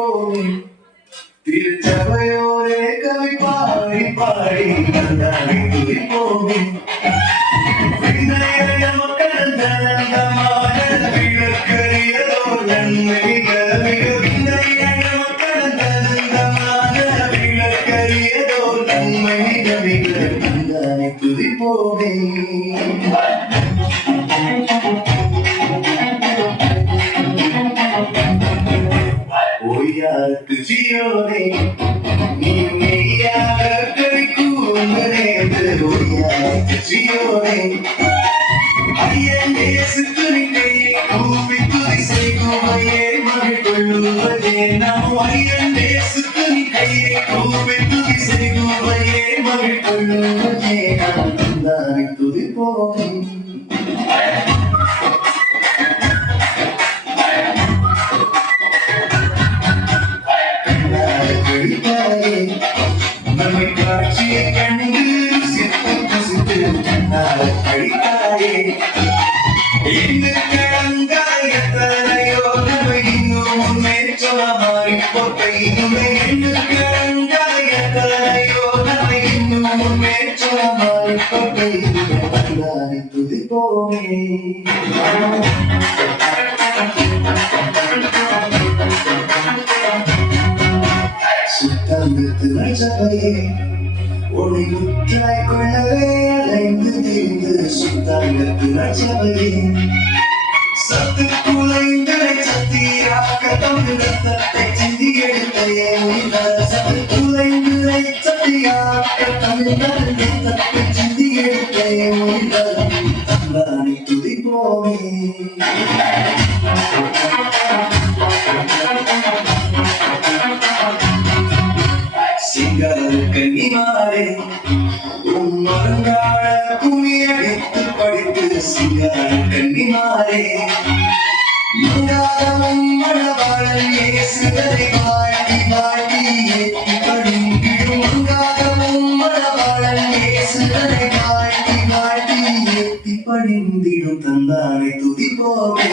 പോയി. തിരിച്ചവയോരെ കവി പാടി പാടി നന്ദി തുടി പോയി. തുതി പോകേ ஓய்யாருக்கு ஜியோனே நீ மெய்யாக கை கூந்தலேது ஓய்யாருக்கு ஜியோனே ஐயன் இயேசுக்கு நீ கையை கூப்பி துதி செய்குமையே மகிழ் கொள்ளுவதே நாம் ஐயன் இயேசுக்கு நீ கையை கூப்பி துதி செய்குமையே மகிழ் கொள்ளுவதே நாம் தந்தாரை துதிப்போமே. கண்ணால கழித்தாயே இன்று கடந்தாய் எத்தனையோ இன்னும் முன்னேற்றமாய் போட்டை இன்னுமே இன்று கடந்தாய் எத்தனையோ இன்னும் துதிப்போமே சபையே ஒளி முற்றாய் கொள்ளவே அலைந்து திரிந்து சுத்தாங்க சபையே சத்து குலைந்த சத்தியாக தமிழ் சிந்தி எடுத்தையே சத்து குலைந்தரை சத்தியாக தமிழ் சிந்தி எடுத்தையே உயிர் தந்தானை துதிப்போமே சிங்கார கன்னிமாரே உன் மருங்கா കണ്ണിമാരെ മണവാളേ പണിന്തിടും തന്നാനെ തുതി പോകേ